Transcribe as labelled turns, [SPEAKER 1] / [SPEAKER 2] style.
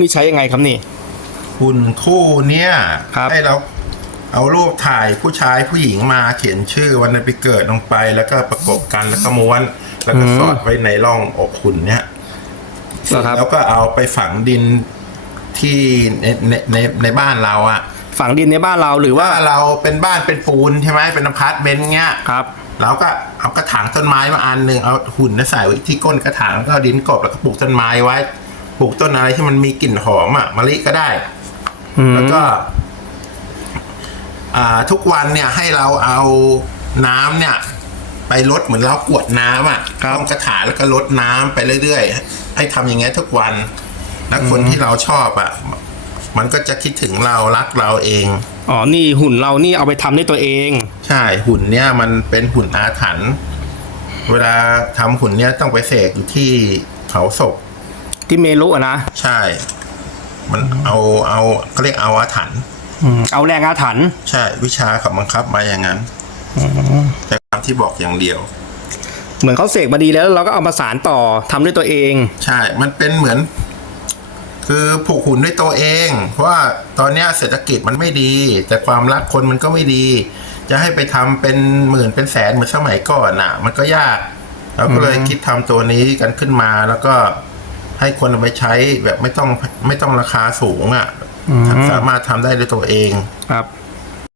[SPEAKER 1] นี่ใช้ยังไงครับนี่
[SPEAKER 2] หุ่นคู่เนี้ย
[SPEAKER 1] ครับ
[SPEAKER 2] ให้เราเอารูปถ่ายผู้ชายผู้หญิงมาเขียนชื่อวันเดือนปีเกิดลงไป แล้วก็ประกบกันแล้วก็ม้วน แล้วก็สอดไว้ในร่องอกหุ่นเนี้ย
[SPEAKER 1] เหรอครับ
[SPEAKER 2] แล้วก็เอาไปฝังดินที่ในในในในบ้านเราอะ
[SPEAKER 1] ฝังดินในบ้านเราหรือว่า
[SPEAKER 2] ว่าเราเป็นบ้านเป็นปูนใช่ไหมเป็นอพาร์ตเมนต์เงี้ย
[SPEAKER 1] ครับ
[SPEAKER 2] เราก็เอากระถางต้นไม้มาอันหนึ่งเอาหุ่นน่ะใส่ไว้ที่ก้นกระถางแล้วก็เอาดินกลบแล้วก็ปลูกต้นไม้ไว้ ปลูกต้นอะไรที่มันมีกลิ่นหอมอะมะลิก็ได้
[SPEAKER 1] อืม
[SPEAKER 2] แล้วก็ อ่า ทุกวันเนี่ยให้เราเอาน้ำเนี่ย ไปลดเหมือนเรากวดน้ำอะต้องกระถางแล้วก็ลดน้ำไปเรื่อยๆ ให้ทำอย่างเงี้ยทุกวัน แล้วคนที่เราชอบอะมันก็จะคิดถึงเรารักเราเอง
[SPEAKER 1] อ๋อ นี่หุ่นเรานี่เอาไปทำด้วยตัวเอง
[SPEAKER 2] ใช่ หุ่นเนี่ยมันเป็นหุ่นอาถรรพ์ เวลาทำหุ่นเนี่ยต้องไปเสกอยู่ที่เขาศพ
[SPEAKER 1] ที่เมรุอะนะ
[SPEAKER 2] ใช่ มันเอาเอาเขาเรียกเอาอาถรรพ์
[SPEAKER 1] อืมเอาแรงอาถรรพ์
[SPEAKER 2] ใช่ วิชาเขาบังคับมาอย่างนั้นแต่ตามที่บอกอย่างเดียว
[SPEAKER 1] เหมือนเขาเสกมาดีแล้วเราก็เอามาสารต่อทำด้วยตัวเอง
[SPEAKER 2] ใช่ มันเป็นเหมือน คือผูกหุ่นด้วยตัวเอง เพราะว่าตอนเนี้ยเศรษฐกิจมันไม่ดี แต่ความรักคนมันก็ไม่ดี จะให้ไปทำเป็นหมื่นเป็นแสนเหมือนสมัยก่อนน่ะ มันก็ยากเราก็เลยคิดทำตัวนี้กันขึ้นมาแล้วก็ ให้คนเอาไปใช้แบบไม่ต้องไม่ต้องราคาสูงอะสามารถทำได้ด้วยตัวเอง
[SPEAKER 1] ครับ